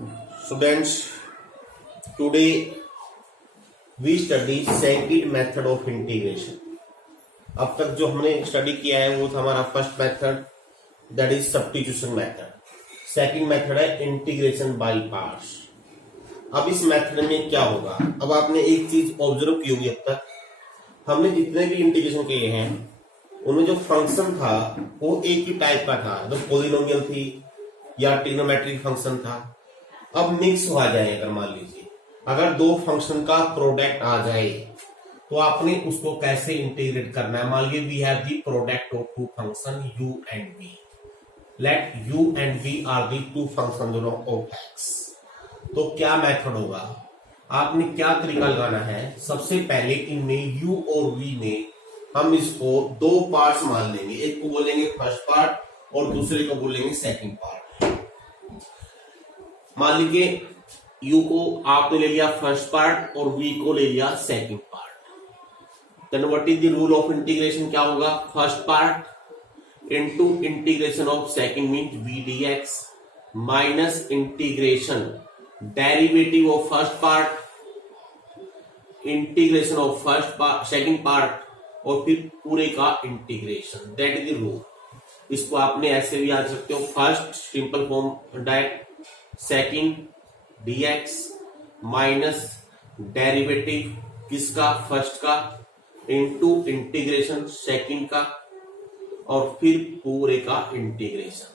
Students, today we study second method of integration. अब तक जो हमने स्टडी किया है वो था हमारा first method, that is substitution method. Second method है इंटीग्रेशन बाय पार्ट्स. अब इस मेथड में क्या होगा, अब आपने एक चीज ऑब्जर्व की होगी. अब तक हमने जितने भी इंटीग्रेशन किए हैं उनमें जो फंक्शन था वो एक ही टाइप का था, जो पॉलिनोमियल थी या ट्रिग्नोमेट्रिक फंक्शन था. अब मिक्स हो जाए, अगर मान लीजिए अगर दो फंक्शन का प्रोडक्ट आ जाए तो आपने उसको कैसे इंटीग्रेट करना है. मान लीजिए we have the product of two function u and v. Let u and v are the two function of x. तो क्या मेथड होगा, आपने क्या तरीका लगाना है. सबसे पहले इनमें u और v में हम इसको दो पार्ट्स मान लेंगे. एक को बोलेंगे फर्स्ट पार्ट और दूसरे को बोलेंगे सेकंड पार्ट. मान लीजिए u को आपने ले लिया फर्स्ट पार्ट और v को ले लिया second part. Then what is the rule of integration, क्या होगा, first part into integration of second means v dx minus integration derivative of first part integration of first part second part और फिर पूरे का integration. That is the rule. इसको आपने ऐसे भी याद सकते हो, first simple form direct second dx minus derivative किसका, फर्स्ट का, इनटू इंटीग्रेशन सेकंड का और फिर पूरे का इंटीग्रेशन.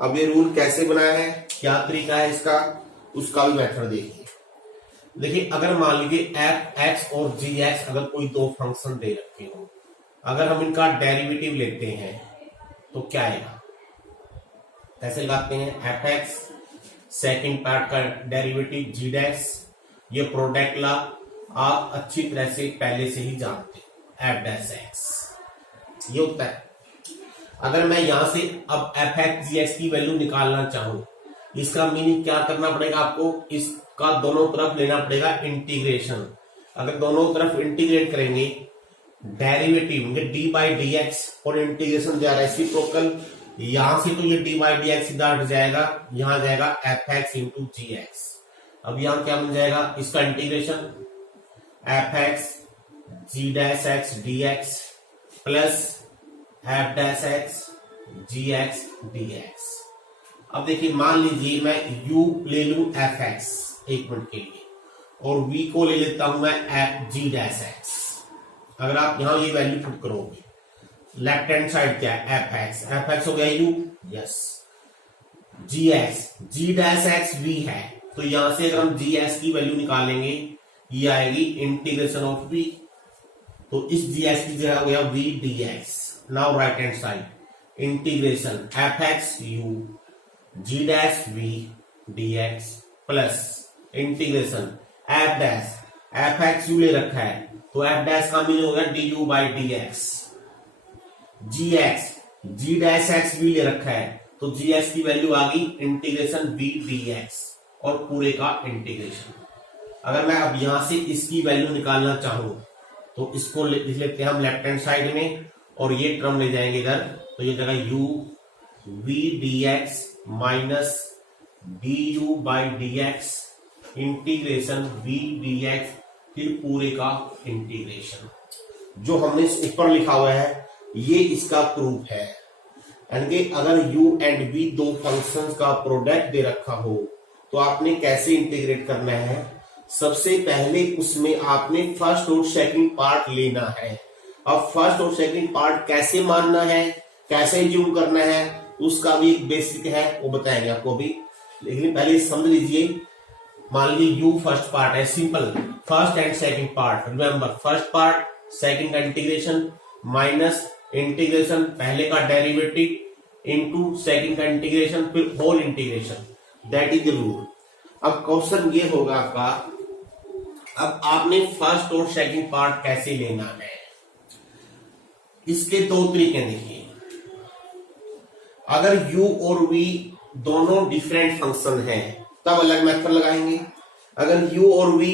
अब ये रूल कैसे बनाया है, क्या तरीका है इसका, उसका भी मेथड देखिए. देखिए अगर मान लीजिए एफ एक्स और जी एक्स अगर कोई दो फंक्शन दे रखे हो, अगर हम इनका डेरिवेटिव लेते हैं तो क्या आएगा, कैसे लगाते हैं. एफ एक्स सेकेंड पार्ट का डेरिवेटिव जी डैश, ये प्रोडक्ट ला आप अच्छी तरह से पहले से ही जानते हैं. एफ डैश एक्स ये होता है. अगर मैं यहां से अब एफ एक्स जी एक्स की वैल्यू निकालना चाहूं, इसका मीनिंग क्या करना पड़ेगा आपको, इसका दोनों तरफ लेना पड़ेगा इंटीग्रेशन. अगर दोनों तरफ इंटीग्रेट करेंगे derivative D by d x और इंटीग्रेशन जा रहा है रेसिप्रोकल, यहां से तो ये डी बाई डी एक्स सीधा हट जाएगा, यहां जाएगा f x into g x. अब यहां क्या बन जाएगा, इसका integration f x g dash x d x plus f dash x g x d x. अब देखिए मान लीजिए मैं u ले लू एफ एक्स एक मिनट के लिए और v को ले लेता हूं मैं एफ जी डैश एक्स. अगर आप यहां ये वैल्यू पुट करोगे, लेफ्ट हैंड साइड क्या है, एफ एक्स हो गया u, यस, जी x g dash x v है. तो यहां से अगर हम जी एक्स की वैल्यू निकालेंगे ये आएगी इंटीग्रेशन ऑफ v. तो इस जी एक्स की जगह हो गया v d x. Now right hand side integration f x u g dash v d x plus integration f dash f x u ले रखा है तो एफ डैश का मीनिंग होगा d u by d x. G x g dash x भी ले रखा है तो जी एक्स की वैल्यू आ गई इंटीग्रेशन बी डी एक्स और पूरे का इंटीग्रेशन. अगर मैं अब यहां से इसकी वैल्यू निकालना चाहूं तो इसको लिख लेते हैं हम लेफ्ट हैंड साइड में और ये टर्म ले जाएंगे इधर, तो ये जगह u v dx minus D u by d x integration v dx फिर पूरे का इंटीग्रेशन. जो हमने ऊपर लिखा हुआ है ये इसका प्रूफ है. यानी कि अगर u एंड v दो फंक्शंस का प्रोडक्ट दे रखा हो तो आपने कैसे इंटीग्रेट करना है. सबसे पहले उसमें आपने फर्स्ट और सेकंड पार्ट लेना है. अब फर्स्ट और सेकंड पार्ट कैसे मानना है, कैसे ज्यूम करना है, उसका भी एक बेसिक है, वो बताएंगे आपको भी. लेकिन पहले समझ लीजिए, मान लीजिए u फर्स्ट पार्ट है, simple first and second part. Remember first part second का इंटीग्रेशन माइनस इंटीग्रेशन पहले का डेरिवेटिव इनटू सेकंड का इंटीग्रेशन फिर whole integration. That is the rule. अब क्वेश्चन ये होगा आपका, अब आपने फर्स्ट और सेकंड पार्ट कैसे लेना है. इसके दो तरीके देखिए. अगर u और v दोनों डिफरेंट फंक्शन हैं तब अलग मेथड लगाएंगे. अगर u और v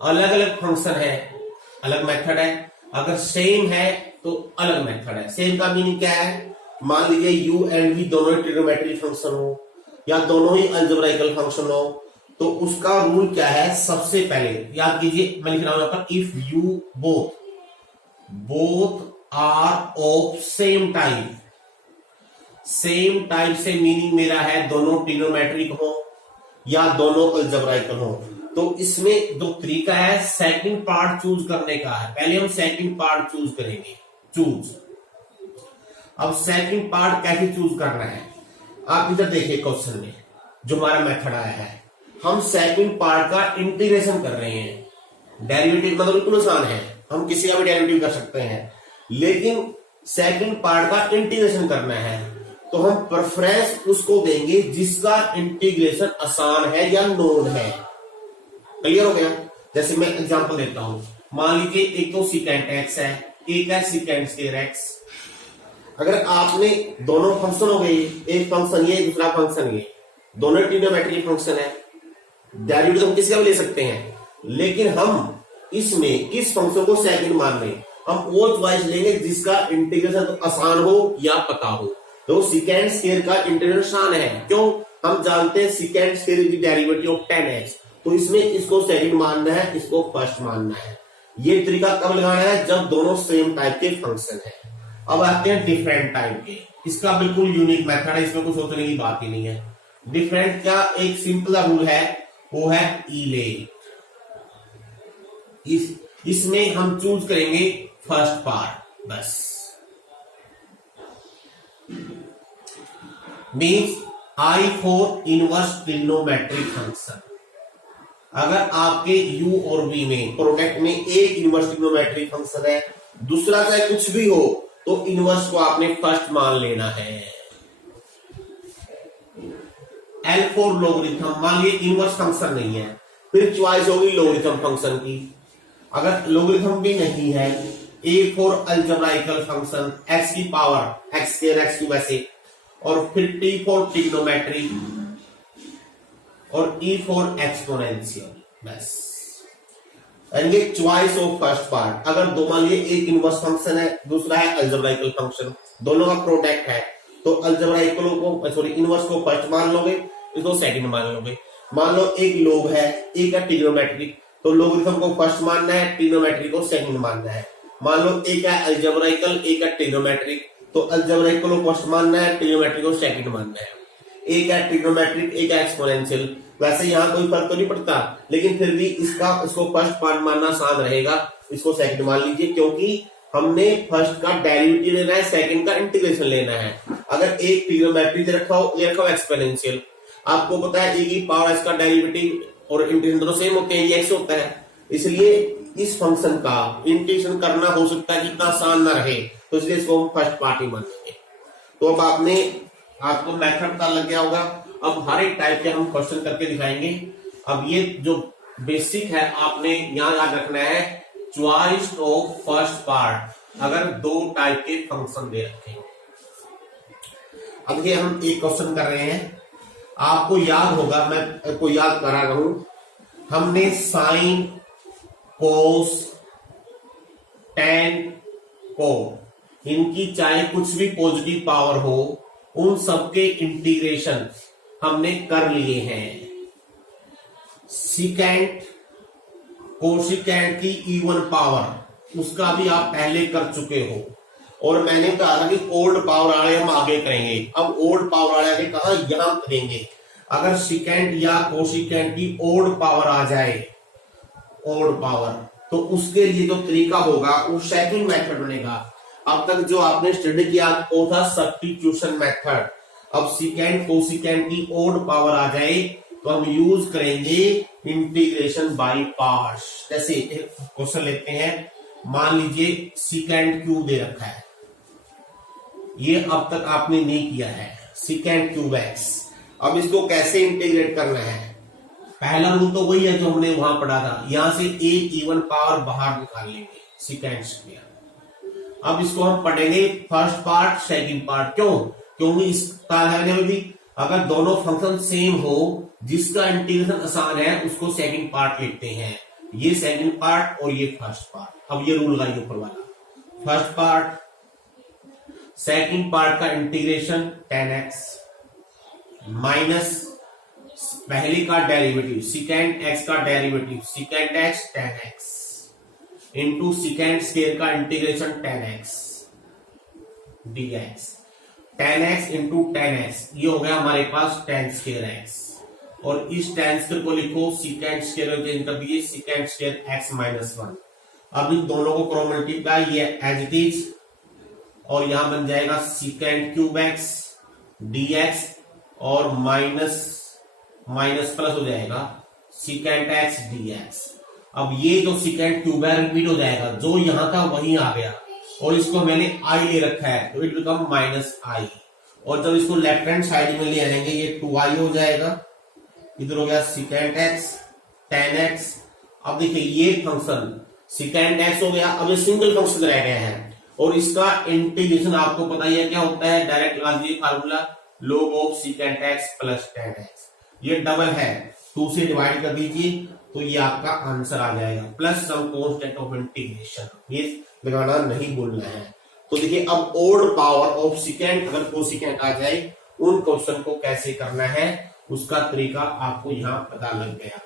अलग अलग फंक्शन है अलग मेथड है. अगर सेम है तो अलग मेथड है. सेम का मीनिंग क्या है, मान लीजिए u एंड v दोनों ट्रिग्नोमेट्रिक फंक्शन हो या दोनों ही अलजेब्राइकल फंक्शन हो, तो उसका रूल क्या है? सबसे पहले याद कीजिए, मैं लिख रहा हूं यहां पर, if you both are of same type. Same type से मीनिंग मेरा है दोनों ट्रिग्नोमेट्रिक हो या दोनों अलजेब्राइकल हो। तो इसमें जो तरीका है सेकंड पार्ट चूज करने का है। पहले हम सेकंड पार्ट चूज करेंगे। अब सेकंड पार्ट कैसे चूज करना है? आप इधर देखिए क्वेश्चन में जो हमारा मेथड आया है, हम सेकंड पार्ट का इंटीग्रेशन कर रहे हैं। डेरिवेटिव मतलब बिल्कुल आसान है, हम किसी का भी डेरिवेटिव कर सकते हैं, लेकिन सेकंड पार्ट का इंटीग्रेशन करना है तो हम प्रेफरेंस उसको देंगे जिसका इंटीग्रेशन आसान है या नोन है। क्लियर हो गया? जैसे मैं एग्जांपल देता हूं, मान लीजिए एक तो सिकेंट एक्स है, एक है सिकेंट स्क्वायर एक्स। अगर आपने दोनों फंक्शन हो गए, एक फंक्शन ये दूसरा फंक्शन ये, दोनों ट्रिग्नोमेट्रिक फंक्शन है, डेरिवेटिव हम किसी का भी ले सकते हैं, लेकिन हम इसमें किस फंक्शन को सेकंड मान रहे हैं? हम वो चॉइस लेंगे जिसका इंटीग्रेशन आसान हो या पता हो। तो सिकेंट स्क्वायर का इंटीग्रेशन आसान है, क्यों? हम जानते हैं secant square is the derivative of 10x, तो इसमें इसको सेकंड मानना है, इसको फर्स्ट मानना है। ये तरीका कब लगाना है? जब दोनों सेम टाइप के फंक्शन है। अब आते हैं डिफरेंट टाइप के। इसका बिल्कुल यूनिक मेथड है, इसमें कुछ सोचने की बात ही नहीं है। डिफरेंट का एक सिंपल रूल है, वो है इलेट। इसमें हम चूज करेंगे फर्स्ट पार्ट बस। Means I for inverse trigonometric function. अगर आपके u और v में प्रोडक्ट में एक इनवर्स ट्रिग्नोमेट्रिक फंक्शन है, दूसरा चाहे कुछ भी हो, तो इनवर्स को आपने फर्स्ट मान लेना है। L फॉर लोगरिथम, मान लिए इनवर्स फंक्शन नहीं है, फिर चॉइस होगी लोगरिथम फंक्शन की। अगर लोगरिथम भी नहीं है, A फॉर अलजेब्राइकल फंक्शन x की पावर x स्क्वायर x की वैसे, और फिर T फॉर ट्रिग्नोमेट्री और E फॉर एक्सपोनेंशियल, बस। ये चॉइस ऑफ फर्स्ट पार्ट। अगर दो मान लिए एक इनवर्स फंक्शन है, दूसरा है अलजेब्राइकल फंक्शन, दोनों का प्रोडक्ट है, तो अलजेब्राइकल को सॉरी इनवर्स को फर्स्ट मान लोगे, इसको सेकंड मान लोगे। मान लो एक लोग है, एक है ट्रिग्नोमेट्रिक, तो लोगरिथम को फर्स्ट मानना है, ट्रिग्नोमेट्री को सेकंड मानना है। मान लो एक है अलजेब्राइकल, एक है ट्रिग्नोमेट्रिक, तो अलजेब्राइकल को फर्स्ट मानना है, ट्रिग्नोमेट्री को सेकंड मानना है। एक है ट्रिग्नोमेट्रिक, एक है एक्सपोनेंशियल। वैसे यहाँ कोई फर्क तो नहीं पड़ता, लेकिन फिर भी इसको फर्स्ट पार्ट मानना आसान रहेगा, इसको सेकंड मान लीजिए, क्योंकि हमने फर्स्ट का डेरिवेटिव लेना है, सेकंड का इंटीग्रेशन लेना है। अगर एक ट्रिग्नोमेट्री दे रखा हो, ये रखा हो एक्सपोनेंशियल, आपको पता है e की पावर x का डेरिवेटिव और इंटीग्रेशन दोनों सेम होते हैं, ये x होता है, इसलिए इस फंक्शन का इंटीग्रेशन करना हो सकता है कि इतना आसान ना रहे, तो इसलिए इसको हम फर्स्ट पार्ट ही मानेंगे। तो अब आपको मेथड पता लग गया होगा। अब हर एक टाइप के हम क्वेश्चन करके दिखाएंगे। अब ये जो बेसिक है आपने यहां याद रखना है, चॉइस ऑफ फर्स्ट पार्ट अगर दो टाइप के फंक्शन दे रखे हैं। अब ये हम एक क्वेश्चन कर रहे हैं, आपको याद होगा, मैं आपको याद करा रहा हूं, हमने साइन, कोस, टेन को, इनकी चाहे कुछ भी पॉजिटिव पावर हो, उन सबके इंटीग्रेशन हमने कर लिए हैं। सिकेंट, कोसिकेंट की इवन पावर, उसका भी आप पहले कर चुके हो, और मैंने कहा था कि ओल्ड पावर वाले हम आगे करेंगे। अब ओल्ड पावर वाले आगे कहा, यहां करेंगे। अगर सिकेंट या कोसिकेंट की ओल्ड पावर आ जाए, ओल्ड पावर, तो उसके लिए जो तरीका होगा वो सेकंड मेथड बनेगा। अब तक जो आपने स्टडी किया वो था सब्स्टिट्यूशन मेथड। अब सिकेंट कोसिकेंट की ओड पावर आ जाए तो हम यूज करेंगे इंटीग्रेशन बाय पार्ट्स। जैसे क्वेश्चन लेते हैं, मान लीजिए सिकेंट क्यूब दे रखा है, ये अब तक आपने नहीं किया है, सिकेंट क्यूब एक्स। अब इसको कैसे इंटीग्रेट करना है? पहला रूल तो वही है जो हमने वहां पढ़ा था, यहां से एक इवन पावर बाहर निकाल लेंगे, सिकेंट स्क्वायर। अब इसको हम पढ़ेंगे फर्स्ट पार्ट सेकंड पार्ट। क्यों? क्योंकि इस में भी अगर दोनों फंक्शन सेम हो, जिसका इंटीग्रेशन आसान है, उसको सेकंड पार्ट लिखते हैं। ये सेकंड पार्ट और ये फर्स्ट पार्ट। अब ये रूल लगाइए ऊपर वाला, फर्स्ट पार्ट सेकंड पार्ट का इंटीग्रेशन 10x माइनस पहले का डेरिवेटिव सेकेंड एक्स का derivative second x ten x into second square का integration ten x dx ten x into ten x ये हो गया हमारे पास टेन स्क्वायर एक्स और इस टेन स्क्वायर को लिखो सेकेंड स्क्वायर में चेंज कर दीजिए second square x minus one. अब इन दोनों को क्रॉस मल्टीप्लाई ये एज इट इज और यहां बन जाएगा सेकेंड क्यूब एक्स dx और माइनस माइनस प्लस हो जाएगा सेकेंड एक्स dx। अब ये जो सेकेंड क्यूब है रिपीट हो जाएगा जो यहां था वही आ गया और इसको मैंने i ले रखा है तो इट बिकम माइनस आई और जब इसको लेफ्ट हैंड साइड में ले आएंगे ये 2i हो जाएगा इधर हो गया सेकेंड एक्स टेन एक्स। अब देखिए ये फंक्शन सेकेंड एक्स हो गया अब ये सिंगल फंक्शन रह गया है और इसका इंटीग्रेशन आपको पता ही है क्या होता है डायरेक्ट लगा दीजिए formula log of second x plus ten x ये डबल है 2 से डिवाइड कर दीजिए तो ये आपका आंसर आ जाएगा plus some constant of integration ये लगाना नहीं भूलना है। तो देखिए अब ओड पावर ऑफ सेकेंड अगर कोसेकेंट आ जाए उन क्वेश्चन को कैसे करना है उसका तरीका आपको यहाँ पता लग गया।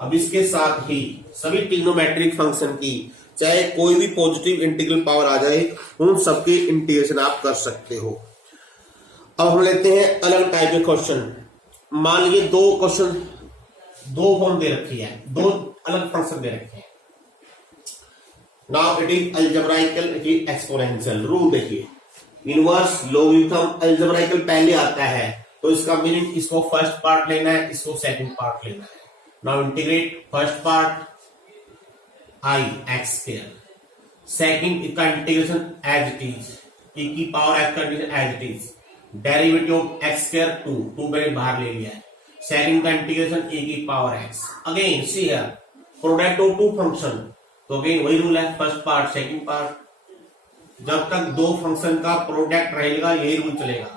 अब इसके साथ ही सभी ट्रिग्नोमेट्रिक फंक्शन की चाहे कोई भी पॉजिटिव इंटीग्रल पावर आ जाए उन सबके इंटीग्रेशन आप कर सकते हो। अब हम लेते हैं अलग टाइप के क्वेश्चन। मान लीजिए दो क्वेश्चन दो फॉर्म दे रखी है दो अलग फंक्शन दे रखे हैं। Now it is algebraical it is exponential. Rule देखिए इनवर्स लॉगरिथम अलजेब्राइकल पहले आता है तो इसका मीनिंग इसको फर्स्ट पार्ट लेना है इसको सेकंड पार्ट लेना है। Now integrate first part i x square second इसका integration as it is e की पावर x का integration as it is derivative of x square 2 मैंने बाहर ले लिया है सेकंड का इंटीग्रेशन e की power x again see here product of two function तो अगेन वही रूल है फर्स्ट पार्ट सेकंड पार्ट जब तक दो फंक्शन का प्रोडक्ट रहेगा यही रूल चलेगा।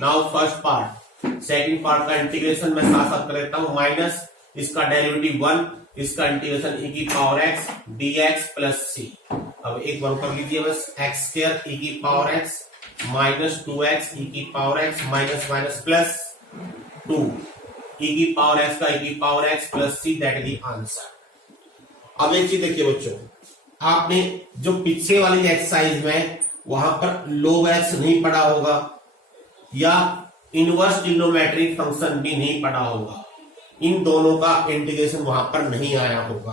Now first part second part का इंटीग्रेशन मैं साथ साथ कर देता हूं माइनस इसका डेरिवेटिव 1 इसका इंटीग्रेशन e की power x dx plus c। अब एक बार कर लीजिए बस x स्क्वायर e की power x minus 2x e की power x minus minus plus 2 e की पावर x का e की power x plus c that is the answer. अब एक चीज देखिए बच्चों आपने जो पीछे वाली एक्सरसाइज में वहां पर log x नहीं पढ़ा होगा या इनवर्स ट्रिग्नोमेट्रिक फंक्शन भी नहीं पढ़ा होगा इन दोनों का इंटीग्रेशन वहां पर नहीं आया होगा।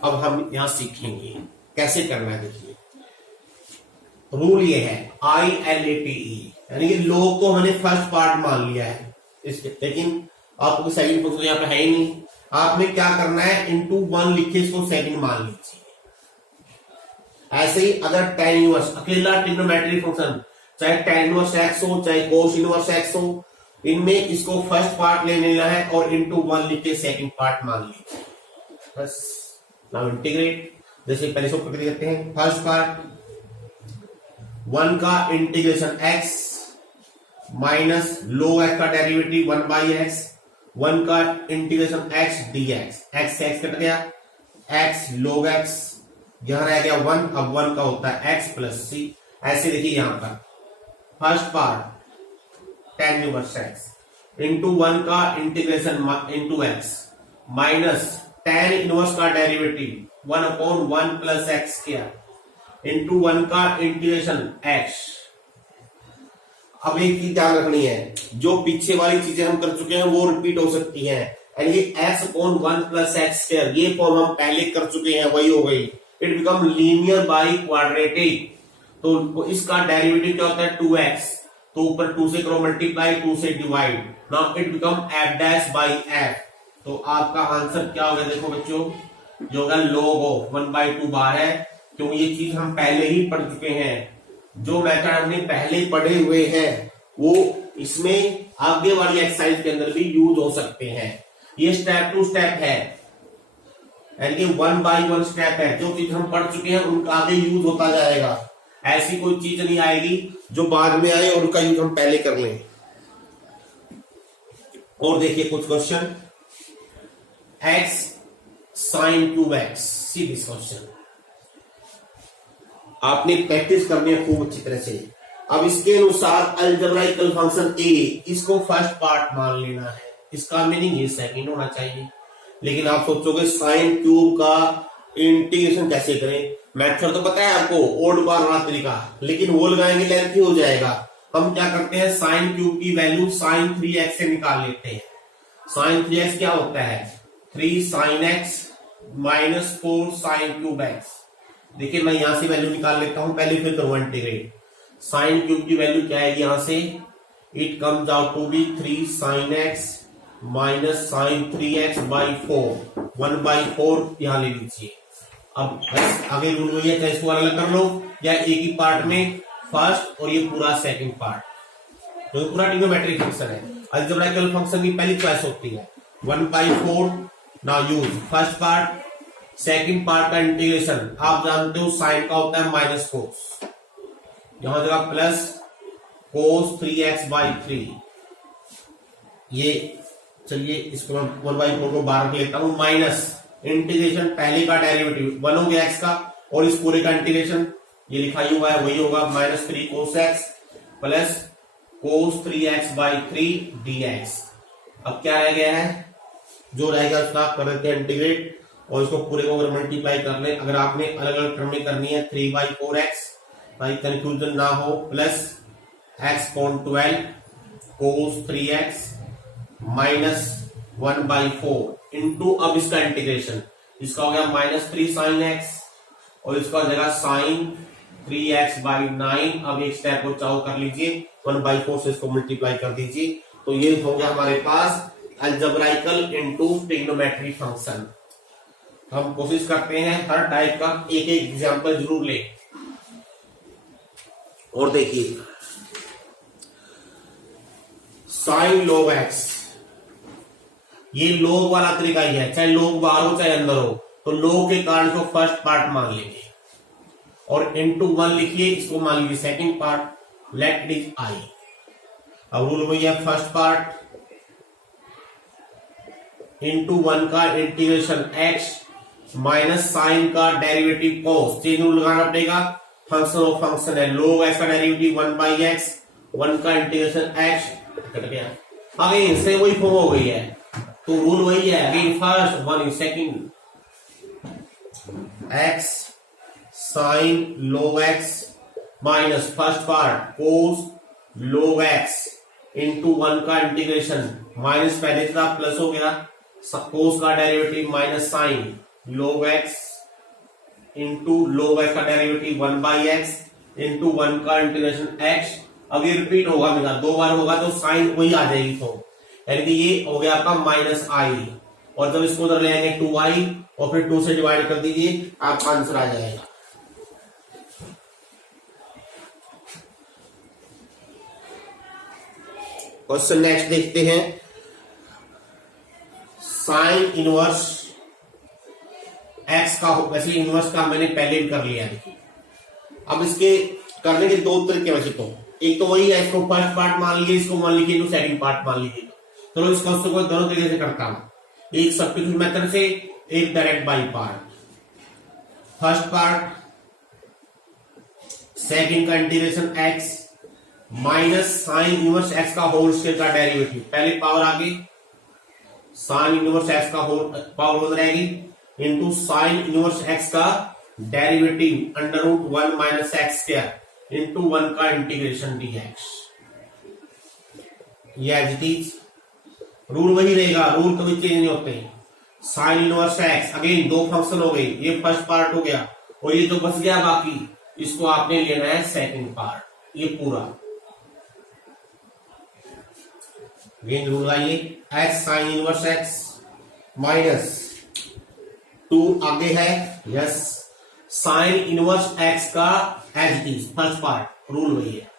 अब हम यहां सीखेंगे कैसे करना है। देखिए रूल ये है ILATE यानी कि log को हमने फर्स्ट पार्ट मान लिया है इसके लेकिन आपको सेकंड फंक्शन यहां पे है ही नहीं। आपने क्या करना है इनटू 1 लिख के इसको सेकंड मान लीजिए। ऐसे ही अगर tan इनवर्स अकेला ट्रिग्नोमेट्रिक फंक्शन चाहे tan इनवर्स x हो चाहे cos इनवर्स x हो इनमें इसको फर्स्ट पार्ट ले लेना है और इनटू 1 लिख के सेकंड पार्ट मान लीजिए बस। नाउ इंटीग्रेट जैसे पहले सब करके करते हैं फर्स्ट पार्ट 1 का integration x minus log x का डेरिवेटिव 1 बाई x 1 का इंटीग्रेशन x dx x से x कट गया x log x यहां रह गया 1 अब 1 का होता है x प्लस c। ऐसे देखिए यहां पर first part tan inverse x into 1 का integration into x minus tan inverse का derivative 1 upon 1 plus x square into 1 का इंटीग्रेशन x। अब एक चीज ध्यान रखनी है जो पीछे वाली चीजें हम कर चुके हैं वो रिपीट हो सकती है यानी कि x upon 1 plus x square ये फॉर्म हम पहले कर चुके हैं वही हो गई it become linear by quadratic. तो इसका डेरिवेटिव क्या होता है 2x तो ऊपर 2 से करो मल्टीप्लाई 2 से divide now it become f dash by f। तो आपका आंसर क्या होगा देखो बच्चों जो होगा log ऑफ 1/2 बार है क्योंकि ये चीज हम पहले ही पढ़ चुके हैं। जो मेथड हमने पहले पढ़े हुए हैं वो इसमें आगे वाली एक्सरसाइज के अंदर भी यूज हो सकते हैं। ये स्टेप टू स्टेप है यानी कि 1 बाई 1 स्टेप है जो चीज हम पढ़ चुके हैं उनका आगे यूज होता जाएगा। ऐसी कोई चीज नहीं आएगी जो बाद में आए और उनका यूज हम पहले कर लें। और देखिए कुछ question x sine cube x see this question आपने प्रैक्टिस करनी है खूब अच्छी तरह से। अब इसके अनुसार अलजेब्राइकल फंक्शन ए, इसको फर्स्ट पार्ट मान लेना है, इसका मीनिंग ये सेकंड होना चाहिए। लेकिन आप सोचोगे साइन क्यूब का इंटीग्रेशन कैसे करें? मेथड तो पता है आपको, ओड बार वाला तरीका, लेकिन वो लगाएंगे लेंथी हो जाएगा। हम क्या करते हैं, साइन क्यूब की वैल्यू साइन 3x से निकाल लेते हैं। साइन 3x क्या होता है, 3 sin x minus 4 sin cube x। देखिए मैं यहां से वैल्यू निकाल लेता हूं पहले, फिर करूंगा इंटीग्रेट। साइन क्यूब की वैल्यू क्या है यहां से, it comes out to be 3 sin x minus sine 3x by 4, 1/4 यहां ले लीजिए। अब आगे रूल वही है, चाहे इसको अलग कर लो या एक ही पार्ट में फर्स्ट और ये पूरा सेकंड पार्ट, तो पूरा ट्रिग्नोमेट्रिक फंक्शन है। अलजेब्राइकल फंक्शन की पहली चॉइस होती है 1/4। Now use first part, second part का इंटीग्रेशन आप जानते हो साइन का होता है माइनस कोस, यहां जगह प्लस कोस 3x/3। ये चलिए इसको मैं 1/4 को बाहर लेता हूं, माइनस इंटीग्रेशन पहले का डेरिवेटिव 1 हो गया x का, और इस पूरे का इंटीग्रेशन ये लिखा ही हुआ है वही होगा -3 cos x plus cos 3x/3 dx। अब क्या रह गया है, जो रहेगा उसका आप कर देते हैं इंटीग्रेट, और इसको पूरे को अगर मल्टीप्लाई कर ले, अगर आपने अलग अलग टर्म में करनी है 3/4x ताकि कंफ्यूजन ना हो, plus x/12 cos 3x minus 1/4 into, अब इसका इंटीग्रेशन, इसका हो गया -3 sin x और इसका हो जाएगा sin 3x/9। अब एक स्टेप को चालू कर लीजिए, 1/4 से इसको मल्टीप्लाई कर दीजिए, तो ये हो गया हमारे पास अलजेब्राइकल इनटू ट्रिग्नोमेट्री फंक्शन। हम कोशिश करते हैं हर टाइप का एक एक एग्जांपल जरूर ले। और देखिए साइन log x, ये लोग वाला तरीका ही है, चाहे लोग बाहर हो चाहे अंदर हो, तो लोग के कारण को फर्स्ट पार्ट मान लेंगे और इनटू 1 लिखिए, इसको मान लीजिए second part, let it is I. अब रूल वही है, फर्स्ट पार्ट इनटू 1 का इंटीग्रेशन x माइनस साइन का डेरिवेटिव cos, चेंज रूल लगाना पड़ेगा, फंक्शन ऑफ फंक्शन है, log x का डेरिवेटिव 1/x, 1 का इंटीग्रेशन x कट गया, आगे इनसे वही फॉर्म हो गई है, तो रूल वही है, again first 1 is second, x sine log x minus first part cos log x into 1 का इंटीग्रेशन, माइनस पहले से था प्लस हो गया, cos का derivative minus sine log x into log x का डेरिवेटिव 1/x इंटू 1 का इंटीग्रेशन x। अब ये रिपीट होगा मेरा, 2 बार होगा तो साइन वही आ जाएगी, तो यानी कि ये हो गया आपका -i, और जब इसको उधर ले आएंगे 2i और फिर 2 से डिवाइड कर दीजिए, आपका आंसर आ जाएगा। क्वेश्चन नेक्स्ट देखते हैं, साइन इनवर्स x का, वैसे इनवर्स का मैंने पहले भी कर लिया। देखिए अब इसके करने के 2 तरीके, वैसे तो एक तो वही है, इसको फर्स्ट पार्ट मान लीजिए, इसको मान लीजिए तो सेकंड पार्ट मान लीजिए। चलो इस क्वेश्चन को दोनों तरीके से करता हूं, एक सब्स्टिट्यूशन मेथड से, एक direct by part. First part second का integration x minus sine inverse x का होल स्क्वायर का डेरिवेटिव, पहले पावर आगे साइन इनवर्स x का होल पावर हो रहेगी इंटू साइन इनवर्स x का derivative √1 minus x square into 1 का इंटीग्रेशन dx। ये एज इट इज रूल वही रहेगा, रूल कभी चेंज नहीं होते। Sine inverse x, again 2 function हो गए, ये फर्स्ट पार्ट हो गया, और ये जो बच गया बाकी, इसको आपने लेना है सेकंड पार्ट, ये पूरा। अगेन रूल आइए, x sine inverse x minus 2 आगे है, यस साइन इनवर्स x का as it is first part, rule वही है,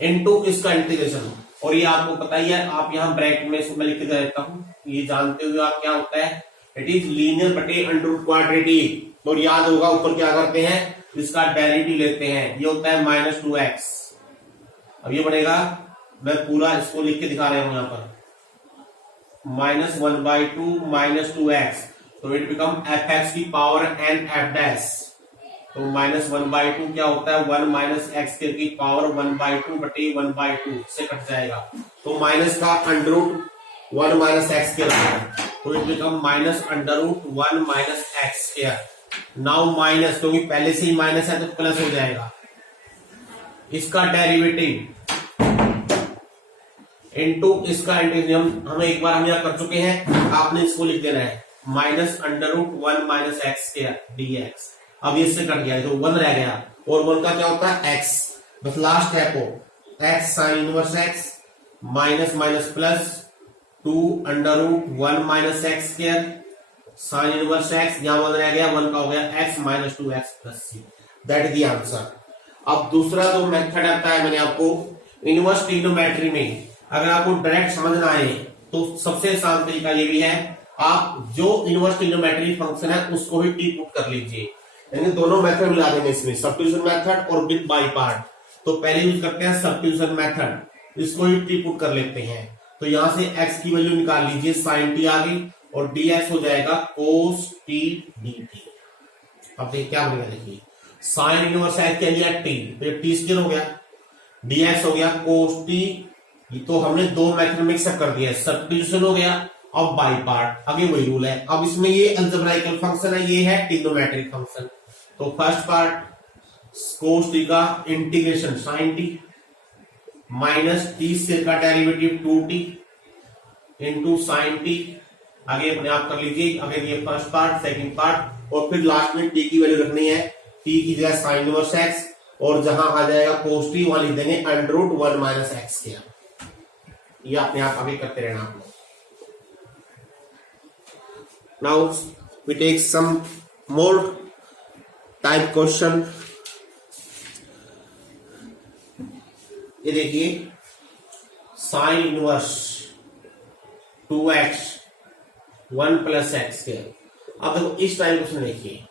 इनटू इसका इंटीग्रेशन, और ये आपको पता ही है, आप यहां ब्रैकेट में इसको मैं लिख के देता हूं, ये जानते हुए आप क्या होता है, इट इज लीनियर बटे अंडर क्वाड्रेटिक, और याद होगा ऊपर क्या करते हैं, इसका डेरिवेटिव लेते हैं, ये होता है -2x। अब ये बनेगा, मैं पूरा इसको लिख के दिखा रहा हूं यहां पर, -1/2 -2x, तो इट बिकम fx की पावर n f डैश तो -1/2 क्या होता है 1 माइनस एक्स की पावर 1/2 बटे 1/2 से कट जाएगा। तो माइनस का √1 माइनस एक्स स्क्वायर आएगा, तो it become -√1 minus x square. Now minus, क्योंकि पहले से ही माइनस है तो प्लस हो जाएगा। इसका डेरिवेटिव इनटू इसका इंटीग्रेशन हम एक बार हम यहां कर चुके हैं, आपने इसको लिख देना है -√1 माइनस एक्स स्क्वायर dx। अब ये से कट गया तो 1 रह गया, और 1 का क्या होता है x, बस लास्ट स्टेप हो x sine inverse x minus minus plus 2√1 minus x square sine inverse x, यहां 1 रह गया, 1 का हो गया x minus 2x plus c। That is the answer. अब दूसरा जो मेथड आता है, मैंने आपको इनवर्स ट्रिग्नोमेट्री में अगर आपको डायरेक्ट समझना है तो सबसे आसान तरीका ये भी है, आप जो इनवर्स ट्रिग्नोमेट्री फंक्शन है उसको ही टी पुट कर लीजिए, यानी दोनों मेथड मिला देंगे इसमें, सब्स्टिट्यूशन मेथड और विद बाय पार्ट। तो पहले यूज करते हैं सब्स्टिट्यूशन मेथड, इसको ही टी पुट कर लेते हैं। तो यहां से x की वैल्यू निकाल लीजिए, sin t आ गई, और dx हो जाएगा cos t dt। अब देखिए क्या बनेगा, देखिए साइन इनवर्स x क्या लिया t, तो ये t स्क्वायर हो गया, dx हो गया cos t। तो हमने दो मेथड मिक्सअप कर दिया, सब्स्टिट्यूशन हो गया, अब बाय पार्ट आगे वही रूल है। अब इसमें ये अलजेब्राइकल फंक्शन है, ये है ट्रिग्नोमेट्रिक फंक्शन। तो फर्स्ट पार्ट cos t का integration sin t minus t square का derivative 2t into sin t, आगे अपने आप कर लीजिए। अगर ये फर्स्ट पार्ट, सेकंड पार्ट, और फिर लास्ट में t की वैल्यू रखनी है, t की जगह साइन इनवर्स x, और जहां आ जाएगा cos t वहां लिख देंगे √1 माइनस एक्स स्क्वायर। ये अपने आप आगे करते रहना आप लोग। Now we take some more type question. ये देखिए sine inverse 2x 1 plus x square. अब देखो इस टाइप क्वेश्चन देखिए,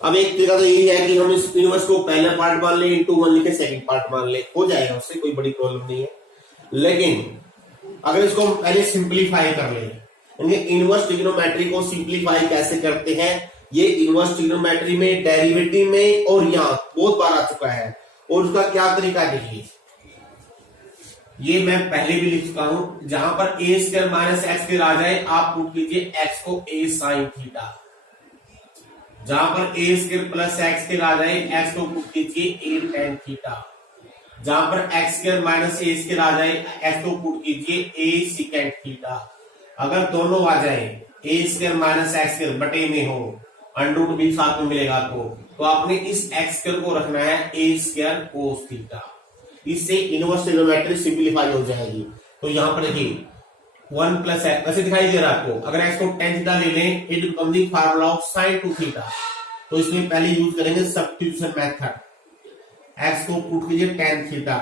अब एक तरीका तो यही है कि हम इस इनवर्स को पहला पार्ट मान ले, इंटू 1 लिखे सेकंड पार्ट मान ले, हो जाएगा, उससे कोई बड़ी प्रॉब्लम नहीं है। लेकिन अगर इसको हम पहले सिंप्लीफाई कर ले, यानी इनवर्स ट्रिग्नोमेट्री को सिंप्लीफाई कैसे करते हैं, ये इनवर्स ट्रिग्नोमेट्री में डेरिवेटिव में और यहां बहुत बार आ चुका है, और उसका क्या तरीका देखिए, ये मैं पहले भी लिख चुका हूं, जहां पर ए स्क्वायर माइनस एक्स स्क्वायर आ जाए आप पुट कीजिए एक्स को ए साइन थीटा, जहां पर ए स्क्वायर प्लस एक्स स्क्वायर आ जाए एक्स को पुट कीजिए ए टेन थीटा, जहां पर एक्स स्क्वायर माइनस ए स्क्वायर आ जाए एक्स को पुट कीजिए ए सिकेंड थीटा। अगर दोनों आ जाए ए स्क्वायर माइनस एक्स स्क्वायर बटे में हो, अंडर रूट भी साथ में मिलेगा आपको, तो आपने इस एक्स स्क्वायर को रखना है ए स्क्वायर कोस थीटा, इससे इनवर्स ट्रिग्नोमेट्री सिंपलीफाई हो जाएगी। तो यहां पर देखिए 1 प्लस एक्स वैसे दिखाई दे रहा है आपको, अगर एक्स को टेन थीटा ले लें it become the formula of sine 2 theta. तो इसमें पहले यूज करेंगे सब्स्टिट्यूशन मेथड, एक्स को पुट कीजिए tan theta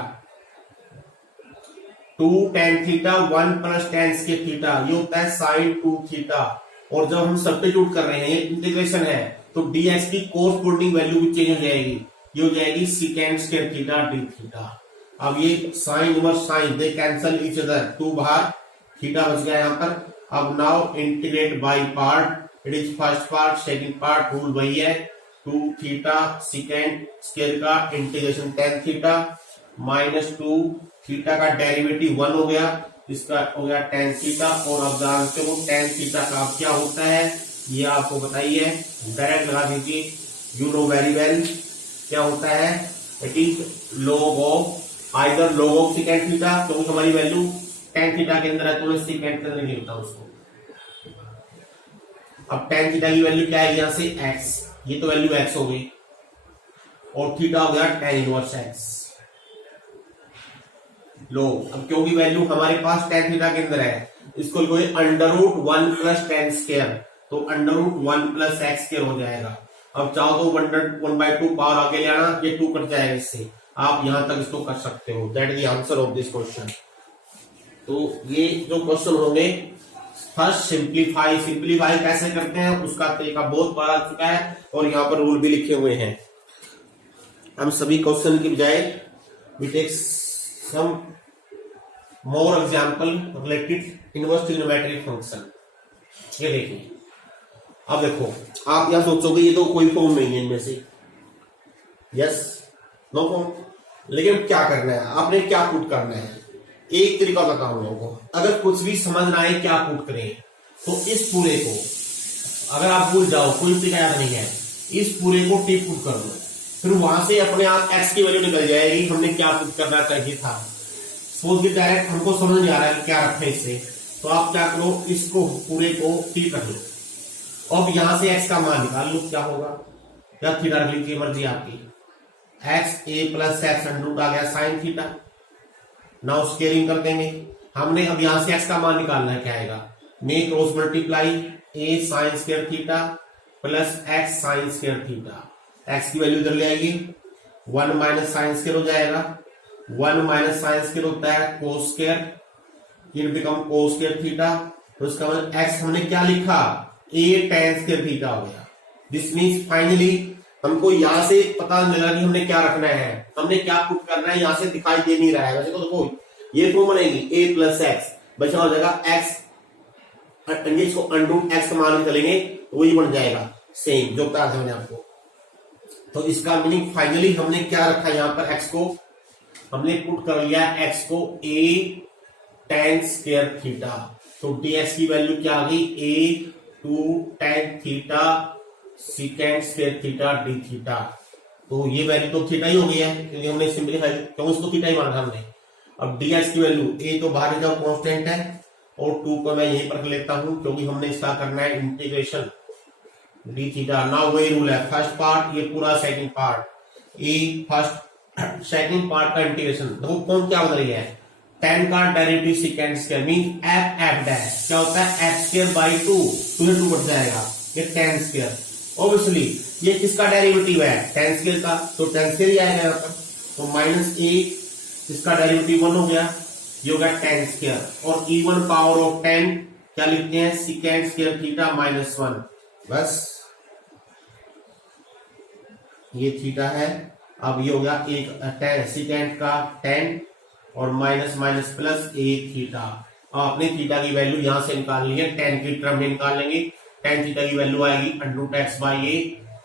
2 tan theta 1 plus ten square theta, ये होता है साइन 2 थीटा। और जब हम सब्स्टिट्यूट कर रहे हैं, ये इंटीग्रेशन है, तो dx की कोरस्पोंडिंग वैल्यू भी चेंज हो जाएगी, ये हो जाएगी secant square theta d theta. अब ये sine inverse sine they cancel each other, 2 बाहर, थीटा बच गया यहां पर। अब now integrate by part, it is first part second part, rule वही है, 2 थीटा सिकेंड स्क्वायर का integration tan theta minus 2 theta का डेरिवेटिव 1 हो गया, इसका हो गया टेन थीटा। और अब जानते हो टेन थीटा का क्या होता है, ये आपको बताइए, डायरेक्ट लगा दीजिए, यू नो वेरी वेल क्या होता है, it is log of either log of secant theta, क्योंकि हमारी वैल्यू टेन थीटा के अंदर है तो मैं सिकेंड के अंदर नहीं लिखता उसको। अब टेन थीटा की वैल्यू क्या है, यहां से x, ये तो वैल्यू x हो गई, और थीटा हो गया टेन इनवर्स x। लो अब क्योंकि वैल्यू हमारे पास टेन थीटा के अंदर है, इसको लिखोगे √1 प्लस टेन स्क्वायर, तो √1 प्लस एक्स स्क्वायर हो जाएगा। अब चाहो तो 1/2 पावर आगे ले आना, ये 2 कट जाएगा, इससे आप यहां तक इसको कर सकते हो। That is the answer of this question. तो ये जो क्वेश्चन होंगे, फर्स्ट सिंप्लीफाई कैसे करते हैं उसका तरीका बहुत बार आ चुका है, और यहाँ पर रूल भी लिखे हुए हैं। हम सभी क्वेश्चन की बजाय we take some more example related inverse trigonometric function. ये देखिए, अब देखो आप यहां सोचोगे ये तो कोई फॉर्म नहीं है इनमें से, यस, नो प्रॉब्लम। लेकिन क्या करना है, आपने क्या पुट करना है, एक तरीका बताओ हम लोगों को। अगर कुछ भी समझ ना आए क्या पुट करें, तो इस पूरे को अगर आप भूल जाओ, कोई तरीका याद नहीं है, इस पूरे को टी पुट कर दो, फिर वहां से अपने आप एक्स की वैल्यू निकल जाएगी, हमने क्या पुट करना चाहिए था। सपोज कि डायरेक्ट हमको समझ नहीं आ रहा है कि क्या रखें इससे, तो आप क्या करो, इसको पूरे को टी कर लो, अब यहां से एक्स का मान निकाल लो क्या होगा, या थीटा रख लीजिए, मर्जी आपकी। एक्स ए प्लस एक्स अंडर रूट आ गया साइन थीटा। नाउ स्केलिंग कर देंगे, हमने अब यहां से एक्स का मान निकालना है, क्या आएगा, make cross multiply a sine square theta plus x sine square theta. X की वैल्यू इधर ले आएगी, 1 माइनस साइन स्क्वायर हो जाएगा, 1 माइनस साइन स्क्वायर होता है कोस स्क्वायर, ये बिकम कोस स्क्वायर थीटा। तो इसका मतलब एक्स हमने क्या लिखा, ए tan स्क्वायर थीटा हो गया। दिस मीन्स फाइनली हमको यहां से पता लगा कि हमने क्या रखना है, हमने क्या पुट करना है, यहां से दिखाई दे नहीं रहा है। वैसे तो देखो ये फॉर्म बनेगी a प्लस एक्स, बचा हो जाएगा एक्स, इसको अंडरूट एक्स का मान चलेंगे तो वही बन जाएगा सेम जो बताया था मैंने आपको। तो इसका मीनिंग फाइनली हमने क्या रखा, यहां पर एक्स को हमने पुट कर लिया, एक्स को a tan स्क्वायर थीटा। तो dx की वैल्यू क्या आ गई, a 2 tan theta secant square theta d theta. तो ये वैल्यू तो थीटा ही हो गई है, क्योंकि हमने सिंपलीफाई क्यों उसको थीटा ही माना हमने। अब dx की वैल्यू a तो बाहर जाओ कांस्टेंट है, और 2 को मैं यहीं पर रख लेता हूं, क्योंकि हमने इसका करना है इंटीग्रेशन डी थीटा। नाउ वही रूल है, फर्स्ट पार्ट ये पूरा, सेकंड पार्ट, ए फर्स्ट सेकंड पार्ट का इंटीग्रेशन। देखो कौन क्या बदल गया है, tan का derivative second square mean F dash क्या होता है, एक्स स्क्वायर बाई 2, 2 बढ़ जाएगा, ये tan स्क्वायर। ऑब्वियसली ये किसका डेरिवेटिव है, tan स्क्वायर का, तो tan स्क्वायर ही आएगा यहाँ पर। तो माइनस ए इसका डेरिवेटिव 1 हो गया, ये हो गया tan स्क्वायर, और इवन पावर ऑफ 10 क्या लिखते हैं, सेकंड स्क्वायर थीटा माइनस 1। बस ये थीटा है। अब ये हो गया एक सेकंड का 10 और माइनस माइनस प्लस ए थीटा। आपने थीटा की वैल्यू यहां से निकाल ली है, 10 की टर्म में निकाल लेंगे, tan थीटा की वैल्यू आएगी under x by a,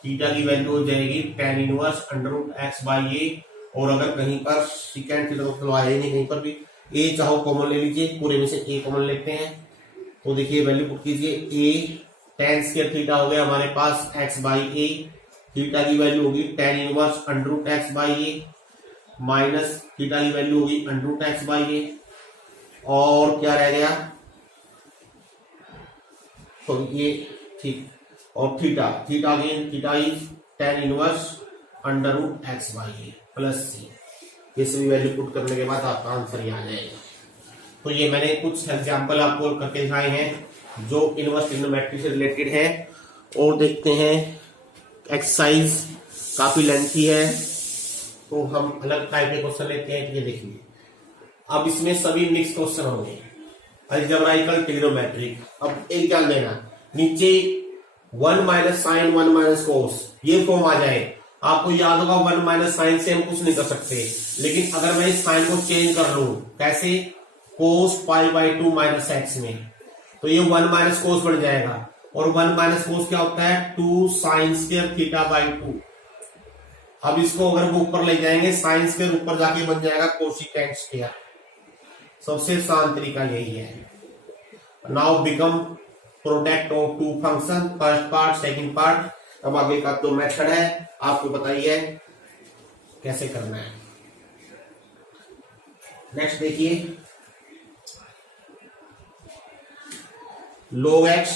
theta की वैल्यू हो जाएगी tan inverse under x by a. और अगर कहीं पर सेकंड थीटा तो आया नहीं, कहीं पर भी ए चाहो कॉमन ले लीजिए, पूरे में से ए कॉमन लेते हैं, तो देखिए वैल्यू पुट कीजिए, ए tan स्क्वायर थीटा हो गया हमारे पास एक्स बाई ए, थीटा की वैल्यू होगी tan inverse under x by a, minus theta की वैल्यू होगी अंडर एक्स बाई ए, और क्या रह गया, तो ये ठीक, और theta theta again theta is tan inverse under x by a plus c. ये सभी वैल्यू पुट करने के बाद आपका आंसर ही आ जाएगा। तो ये मैंने कुछ एग्जांपल आपको करके दिखाए हैं जो इनवर्स ट्रिग्नोमेट्री से रिलेटेड है। और देखते हैं, एक्सरसाइज काफी लेंथी है, तो हम अलग टाइप के क्वेश्चन लेते हैं। ये देखिए, अब इसमें सभी मिक्स क्वेश्चन होंगे, अलजेब्राइकल ट्रिग्नोमेट्रिक। अब एक ध्यान देना, नीचे 1 माइनस साइन 1 माइनस कोस ये फॉर्म आ जाए, आपको याद होगा 1 माइनस साइन से हम कुछ नहीं कर सकते, लेकिन अगर मैं इस साइन को चेंज कर लूं, कैसे, कोस पाई बाई 2 माइनस एक्स में, तो ये 1 माइनस कोस बन जाएगा, और 1 माइनस कोस क्या होता है, 2 साइन स्क्वायर थीटा बाई 2। अब इसको अगर वो ऊपर ले जाएंगे, साइन स्क्वायर ऊपर जाके बन जाएगा कोसिकेंट स्क्वायर। सबसे आसान तरीका यही है। Now become product of two function, first part second part. अब आगे का तो मेथड है, आपको बताइए कैसे करना है। नेक्स्ट देखिए, log x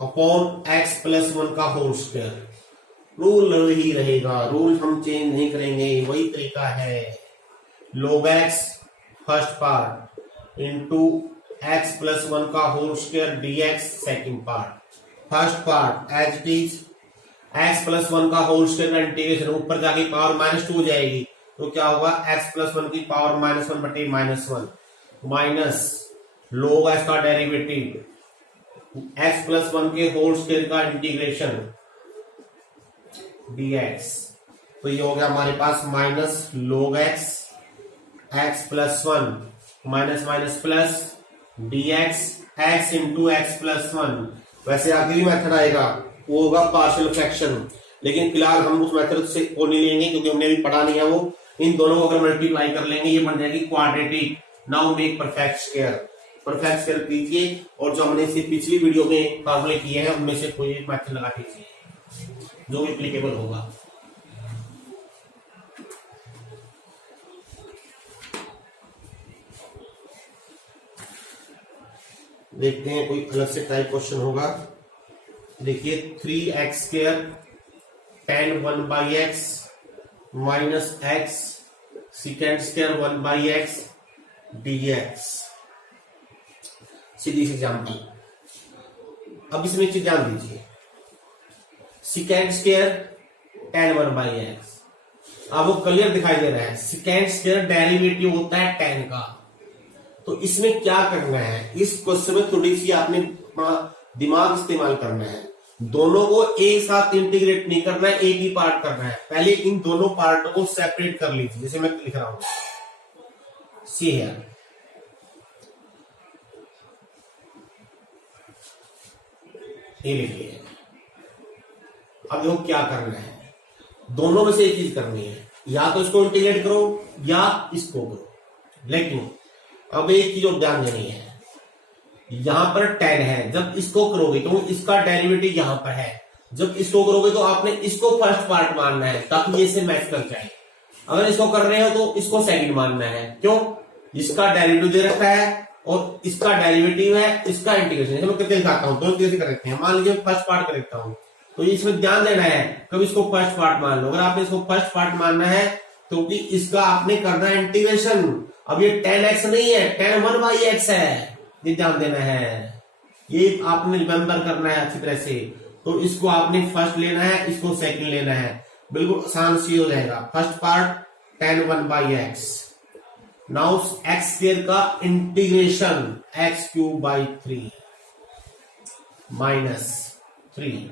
upon x plus 1 का होल स्क्वायर। रूल ही रहेगा, रूल हम चेंज नहीं करेंगे, वही तरीका है। log x first part into x plus 1 का whole square dx second part. First part as it is, x plus 1 का होल स्क्वायर का इंटीग्रेशन, ऊपर जाके पावर माइनस 2 हो जाएगी, तो क्या होगा, एक्स प्लस 1 की पावर माइनस 1 बटे माइनस 1, माइनस log x का डेरिवेटिव एक्स प्लस 1 के होल स्क्वायर का इंटीग्रेशन dx। तो ये हो गया हमारे पास minus log x x plus 1 minus minus plus dx x into x plus 1। वैसे आखिरी मेथड आएगा वो होगा पार्शियल फ्रैक्शन, लेकिन फिलहाल हम उस मेथड से को नहीं लेंगे क्योंकि हमने अभी पढ़ा नहीं है वो। इन दोनों को अगर मल्टीप्लाई कर लेंगे ये बन जाएगी quadratic. Now make perfect square. Perfect square कीजिए और जो हमने इसे पिछली वीडियो में फॉर्मूले किए हैं उनमें से कोई एक मेथड लगा दीजिए जो एप्लीकेबल होगा। देखते हैं कोई अलग से टाइप क्वेश्चन होगा। देखिए 3x² tan 1/x minus x sec² 1/x dx। सीधी सी एग्जाम्पल। अब इसमें चीज ध्यान दीजिए, sec² tan 1/x। अब वो क्लियर दिखाई दे रहा है, sec² डेरिवेटिव होता है tan का। तो इसमें क्या करना है, इस क्वेश्चन में थोड़ी सी आपने दिमाग इस्तेमाल करना है। दोनों को एक साथ इंटीग्रेट नहीं करना है, एक ही पार्ट करना है। पहले इन दोनों पार्ट को सेपरेट कर लीजिए, जैसे मैं लिख रहा हूं सी है। ये लिखिए। अब देखो क्या करना है, दोनों में से एक चीज करनी है, या तो इसको इंटीग्रेट करो या इसको करो। लेकिन अब एक चीज और ध्यान देनी है, यहां पर tan है, जब इसको करोगे तो इसका डेरिवेटिव यहां पर है। जब इसको करोगे तो आपने इसको फर्स्ट पार्ट मानना है ताकि ये से मैच कर जाए। अगर इसको कर रहे हो तो इसको सेकंड मानना है। क्यों? इसका डेरिवेटिव दे रखा है और इसका डेरिवेटिव है, इसका इंटीग्रेशन। मैं करके दिखाता हूं, दोनों कैसे कर रखते हैं। मान लीजिए फर्स्ट पार्ट कर देता हूं, तो इसमें ध्यान देना है कभी इसको फर्स्ट पार्ट मान लो। अगर आपने इसको फर्स्ट पार्ट मानना है तो इसका आपने करना है इंटीग्रेशन। अब ये tan x नहीं है, tan 1/x है, ये ध्यान देना है, ये आपने रिमेंबर करना है अच्छी तरह से। तो इसको आपने फर्स्ट लेना है, इसको सेकंड लेना है, बिल्कुल आसान सी हो जाएगा। First part tan 1/x, now x² का इंटीग्रेशन x³ 3 -3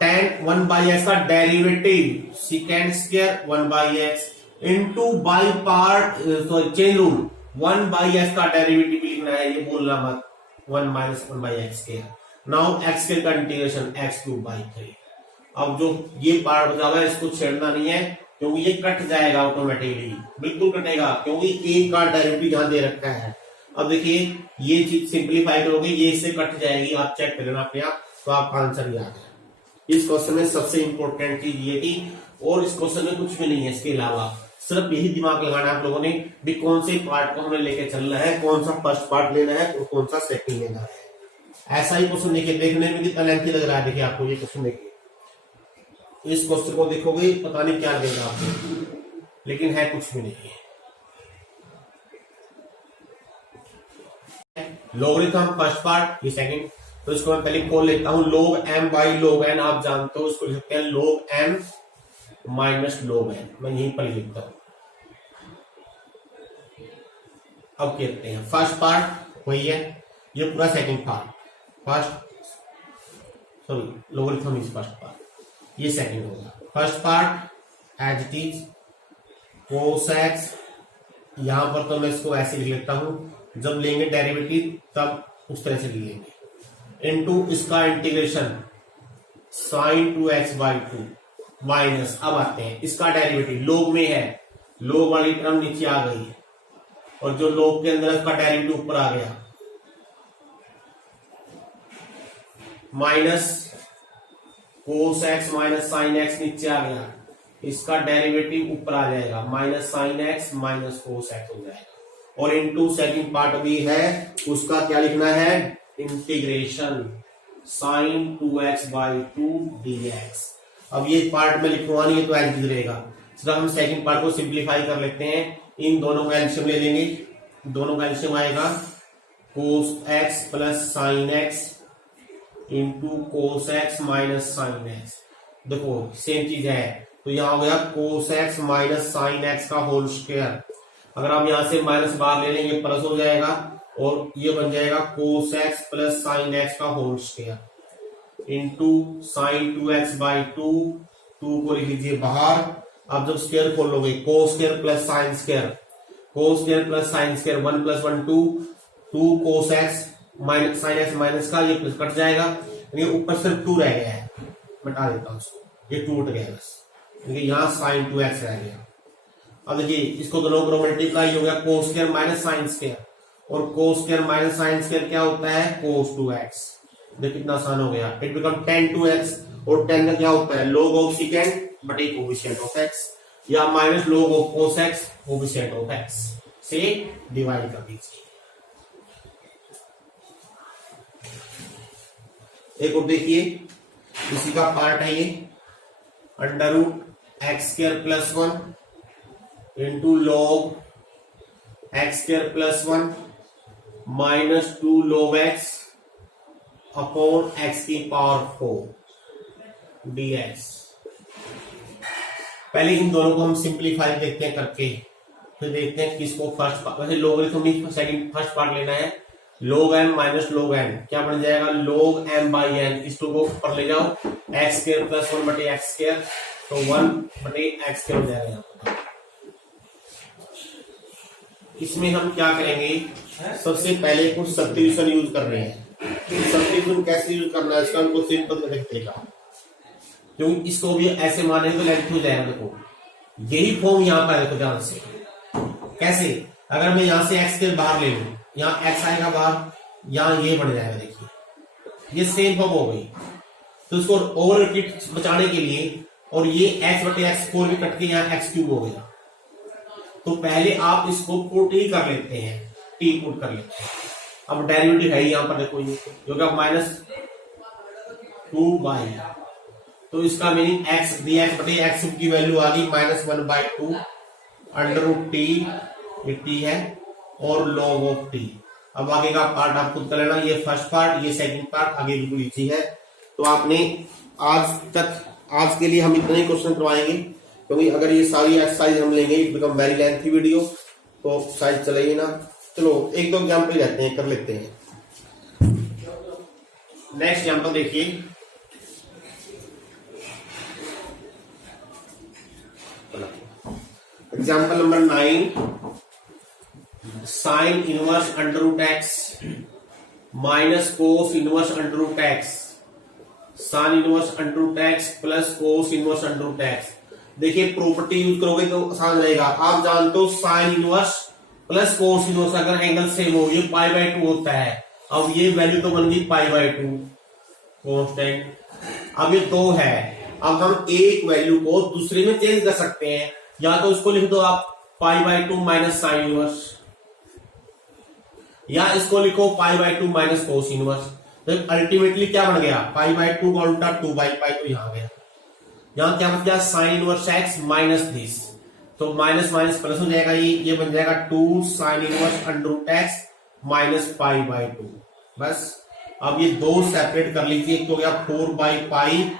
tan 1/x का derivative sec² 1/x into by part sorry chain rule 1/x का डेरिवेटिव लिखना है, ये बोलना मत 1 - 1/x²। नाउ x² का इंटीग्रेशन x³ 3। अब जो ये पार्ट बचा हुआ है इसको छेड़ना नहीं है क्योंकि ये कट जाएगा ऑटोमेटिकली, बिल्कुल कटेगा क्योंकि एक का डेरिवेटिव यहां दे रखा है। अब देखिए ये चीज सिंप्लीफाई करोगे ये इससे कट जाएगी, आप चेक कर लेना अपने आप, तो आपका आंसर याद है। इस क्वेश्चन में सबसे इंपॉर्टेंट चीज ये थी और इस क्वेश्चन में कुछ भी नहीं है इसके अलावा, सिर्फ यही दिमाग लगाना आप लोगों ने भी कौन से पार्ट को हमें लेके चलना है, कौन सा फर्स्ट पार्ट लेना है और कौन सा सेकंड लेना है। ऐसा ही क्वेश्चन देखिए, देखने में कितना लेंथी लग रहा है। देखिए आपको ये क्वेश्चन देखिए, इस क्वेश्चन को देखोगे पता नहीं क्या देगा आपको, लेकिन है कुछ भी नहीं है। लॉगरिथम फर्स्ट पार्ट, ये सेकंड। तो इसको मैं पहले खोल लेता हूं, log m by log n आप जानते हो, इसको लिख सकते हैं log m minus log n। मैं यहीं पर लिखता हूं। अब कहते हैं फर्स्ट पार्ट वही है, ये पूरा second part, first sorry logarithm is first part, ये सेकंड होगा। First part as it is cos x, यहां पर तो मैं इसको ऐसे लिख लेता हूं, जब लेंगे डेरिवेटिव तब उस तरह से लिखेंगे, इनटू इसका इंटीग्रेशन sin 2x/2 माइनस, अब आते हैं इसका डेरिवेटिव लोग में है, लोग वाली टर्म नीचे आ गई है और जो लोग के अंदर इसका डेरिवेटिव ऊपर आ गया, minus cos x minus sin x नीचे आ गया, इसका डेरिवेटिव ऊपर आ जाएगा, minus sin x minus cos x हो जाएगा। और इनटू सेकंड पार्ट भी है, उसका क्या लिखना है, इंटीग्रेशन sin 2x/2 dx। अब ये पार्ट में लिखवा नहीं है तो एज रहेगा, सिर्फ हम सेकंड पार्ट को सिंप्लीफाई कर लेते हैं। इन दोनों का एलसीएम ले लेंगे, दोनों का एलसीएम आएगा cos x plus sin x into cos x minus sin x। देखो सेम चीज है, तो यहां हो गया cos x minus sin x का होल स्क्वायर। अगर हम यहां से माइनस बाहर ले लेंगे प्लस हो जाएगा और ये बन जाएगा cos x plus sin x का whole square into sin 2x/2, 2 को लिख लीजिए बाहर। अब जब स्क्वायर खोलोगे cos square plus sin square, cos square plus sin square 1 + 1 2 cos x minus sin x minus का ये प्लस कट जाएगा, ये ऊपर सिर्फ 2 रह गया है, मिटा देता हूं उसको। ये टूट गया बस, क्योंकि यहाँ साइन 2x रह गया। अब देखिए इसको दोनों को मल्टीप्लाई हो गया, cos square minus sine square, और cos square minus sine square क्या होता है, कोस 2x। देखिए कितना आसान हो गया, इट बिकम tan 2x, और tan का क्या होता है, log ऑफ सेकेंड बटे कोफिशिएंट ऑफ x, या minus log of cos x coefficient of x से डिवाइड कर दीजिए। एक और देखिए, इसी का पार्ट है ये, under root x square plus 1 into log x square plus 1 minus 2 log x upon x की पावर 4 dx। पहले इन दोनों को हम सिंप्लीफाई देखते हैं करके, फिर देखते हैं किसको फर्स्ट पार्ट, वैसे लोगरिथम सेकंड फर्स्ट पार्ट लेना है। log m minus log n क्या बन जाएगा, log m बाई n, इसको ऊपर ले जाओ, एक्स स्क्वायर प्लस 1 बटे एक्स स्क्वायर, तो 1 बटे एक्स स्क्वायर हो जाएगा। इसमें हम क्या करेंगे, सबसे पहले कुछ सब्स्टिट्यूशन यूज कर रहे हैं। सब्स्टिट्यूशन कैसे यूज करना है इसका हमको सिंपल में देखिएगा, क्योंकि इसको भी ऐसे मानेंगे तो लेंथ हो जाएगा। देखो यही फॉर्म यहाँ पर देखो ध्यान से, कैसे, अगर मैं यहाँ से एक्स के बाहर ले लूं, यहाँ एक्स आएगा बाहर, यहाँ ये बन जाएगा, देखिए ये सेम फॉर्म हो गई। तो इसको ओवर रिपीट बचाने के लिए, और ये एक्स बटे एक्स 4 भी कट के यहाँ एक्स क्यूब हो गया, तो पहले आप इसको पुट ही कर लेते हैं, टी पुट कर लेते हैं। अब डेरिवेटिव है यहाँ पर देखो, ये जो कि माइनस 2 तो इसका मीनिंग एक्स dx बटे एक्स की वैल्यू आ गई -1/2 अंडर रूट टी, ये टी है, और लॉग ऑफ टी। अब आगे का पार्ट आप खुद कर लेना, ये फर्स्ट पार्ट, ये सेकंड पार्ट, आगे बिल्कुल इजी है। तो आपने आज के लिए हम इतने ही क्वेश्चन करवाएंगे, क्योंकि अगर ये सारी एक्सरसाइज हम लेंगे it become very lengthy video, तो साइज चलेगी ना। चलो एक दो एग्जाम्पल रहते हैं, कर लेते हैं। नेक्स्ट एग्जाम्पल देखिए, example number 9, sine inverse under root x minus cos inverse under root x, sine inverse under root x plus cos inverse under root x. देखिए प्रॉपर्टी यूज करोगे तो आसान रहेगा। आप जानते हो sine inverse plus cos inverse अगर angle same हो, ये π/2 होता है। अब ये वैल्यू तो बन गई π/2 कांस्टेंट। अब ये 2 है, अब हम एक वैल्यू को दूसरे में चेंज कर सकते हैं, या तो इसको लिख दो आप π/2 माइनस साइन इनवर्स, या इसको लिखो π/2 माइनस कोस इनवर्स। तो अल्टीमेटली क्या बन गया, π/2 का उल्टा 2/π, तो यहां गया, यहां क्या बन गया, sine inverse x minus this, तो माइनस माइनस प्लस हो जाएगा, ये बन जाएगा 2 sine inverse under root x minus π/2। बस अब ये दो सेपरेट कर लीजिए, एक हो गया 4/π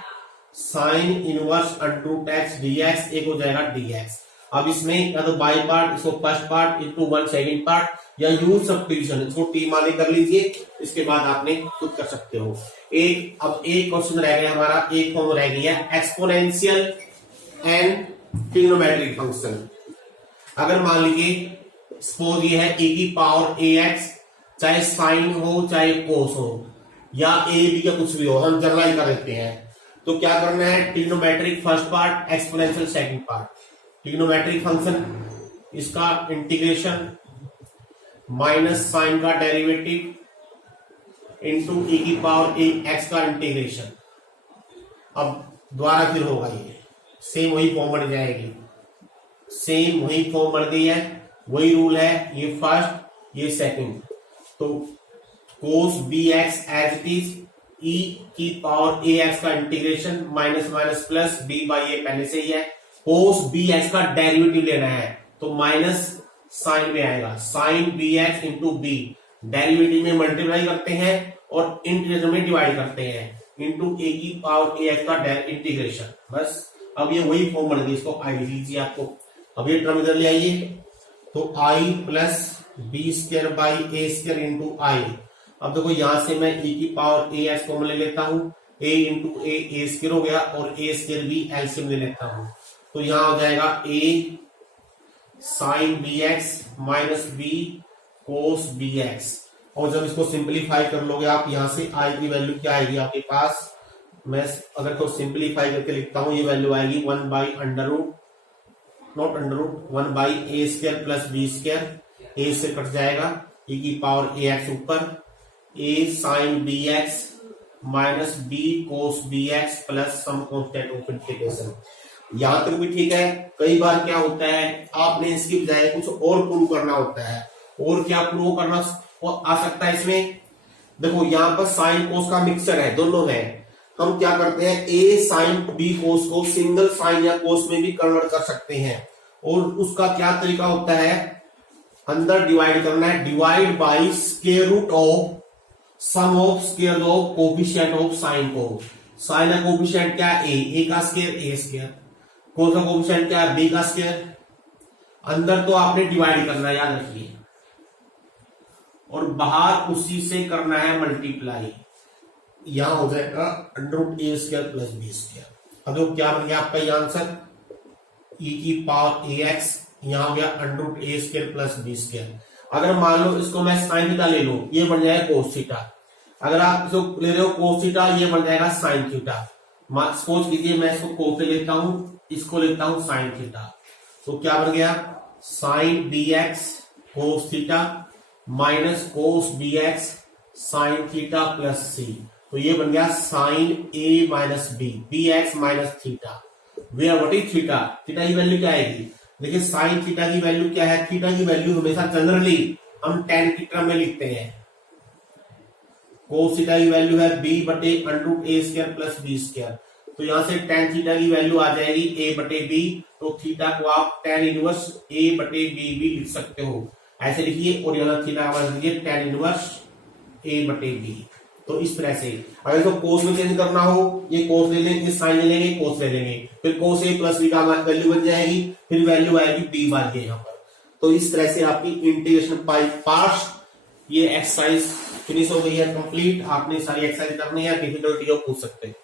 sine inverse under root x dx, एक हो जाएगा dx। अब इसमें या तो बाई पार्ट, इसको first part into 1 second part, या यूज सब्स्टिट्यूशन, इसको टी माने कर लीजिए, इसके बाद आपने खुद कर सकते हो। अब एक क्वेश्चन रह गया हमारा, एक फॉर्म रह गया एक्सपोनेंशियल एंड ट्रिग्नोमेट्रिक फंक्शन। अगर मान लीजिए सपोज ये है e की पावर ax, चाहे साइन हो चाहे कोस हो, या ए बी का कुछ भी हो, हम जनरलाइज कर लेते हैं। तो क्या करना है, trigonometric first part, exponential second part. Trigonometric function, इसका इंटीग्रेशन माइनस साइन का डेरिवेटिव इंटू e की पावर x का इंटीग्रेशन। अब दोबारा फिर होगा, ये सेम वही फॉर्म बन जाएगी, सेम वही फॉर्म बन गई है, वही रूल है, ये फर्स्ट ये सेकंड। तो cos bx as it is, e की पावर ax का integration minus minus plus b by a पहले से ही है। कोस bx का डेरिवेटिव लेना है, तो माइनस साइन में आएगा, sine bx into b, derivative में मल्टीप्लाई करते हैं और इंटीग्रेशन में डिवाइड करते हैं, इंटू ए की पावर ax का इंटीग्रेशन। बस अब ये वही फॉर्म बन गई, इसको आई लीजिए आपको। अब ये टर्म इधर ले आइए, तो I plus b square by a square into I. अब देखो यहां से मैं e की पावर ax कॉमन ले लेता हूं, a इंटू ए स्क्वायर हो गया, और ए स्क्वायर भी एलसीएम ले लेता हूं, तो यहां हो जाएगा a sine bx minus b cos bx। और जब इसको सिंप्लीफाई कर लोगे आप, यहां से i की वैल्यू क्या आएगी आपके पास, मैं अगर को सिंप्लीफाई करके लिखता हूं, ये वैल्यू आएगी 1 by under root, not under root, 1 by a square plus b square, a से कट जाएगा, e की पावर ए एक्स ऊपर, a sine b x minus b cos b x plus some constant of integration. यहां तक भी ठीक है। कई बार क्या होता है, आपने इसकी बजाय कुछ और प्रूव करना होता है, और क्या प्रूव करना आ सकता है इसमें, देखो यहां पर साइन कोस का मिक्सचर है, दोनों है। हम क्या करते हैं, ए साइन बी कोस को सिंगल साइन या कोस में भी कन्वर्ट कर सकते हैं, और उसका क्या तरीका होता है, अंदर डिवाइड करना है, divide by square root of sum of square of coefficient of sine को। साइन का कोफिशिएंट क्या है, ए का स्क्वायर ए स्क्वायर, कोस का कोफिशिएंट क्या है, बी का स्क्वायर। अंदर तो आपने डिवाइड करना है, याद रखिए, और बाहर उसी से करना है मल्टीप्लाई। यहां हो जाएगा अंडर रूट ए स्क्वायर प्लस बी स्क्वायर। अब तो क्या बन गया आपका ये आंसर, e की पावर ए एक्स, यहां हो गया अंडर रूट ए स्क्वायर प्लस बी स्क्वायर। अगर मान लो इसको मैं साइन थीटा ले लूं, ये बन जाएगा कोस थीटा। अगर आप इसको ले रहे हो कोस थीटा, ये बन जाएगा साइन थीटा। सपोज कीजिए मैं इसको कोस लेता हूं, इसको लेता हूं साइन थीटा, तो क्या बन गया, sine b x cos theta minus cos b x sine theta plus c. तो ये बन गया sine a minus b, b x minus theta, where what is theta, theta की वैल्यू क्या आएगी, देखिए साइन थीटा की वैल्यू क्या है, थीटा की वैल्यू हमेशा जनरली हम tan की टर्म में लिखते हैं। कोस थीटा की वैल्यू है b बटे अंडर रूट ए स्क्वायर प्लस बी स्क्वायर, तो यहां से tan थीटा की वैल्यू आ जाएगी a बटे b, तो थीटा को आप tan इनवर्स a बटे b भी लिख सकते हो, ऐसे लिखिए, और यहाँ थीटा का लिखिए tan इनवर्स a बटे b। तो इस तरह से अगर इसको कोस में चेंज करना हो, ये कोस ले लेंगे, साइन ले लेंगे, कोस ले लेंगे, फिर कोस ए प्लस बी का वैल्यू बन जाएगी, फिर वैल्यू आएगी बी बार के यहाँ पर। तो इस तरह से आपकी इंटीग्रेशन बाय पार्ट्स ये एक्सरसाइज फिनिश हो गई है, कंप्लीट। आपने सारी एक्सरसाइज करनी है, डिफिकल्टी हो पूछ सकते हैं।